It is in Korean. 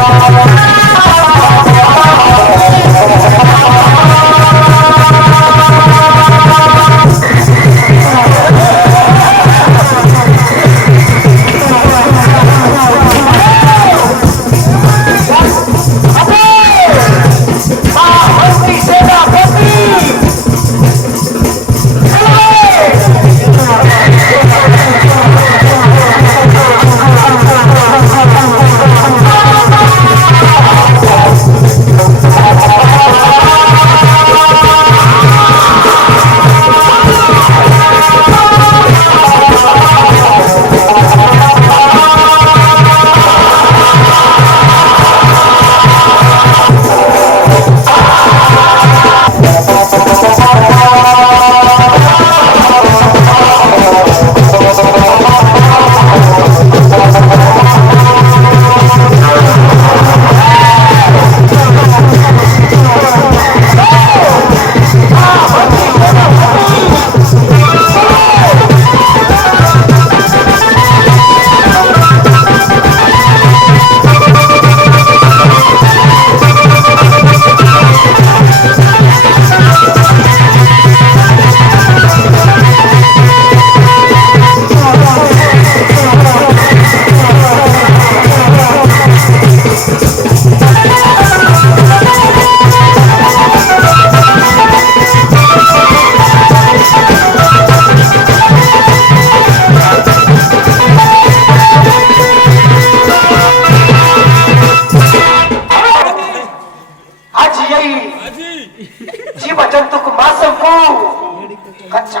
Música जीव जंतु को मांस को कच्चा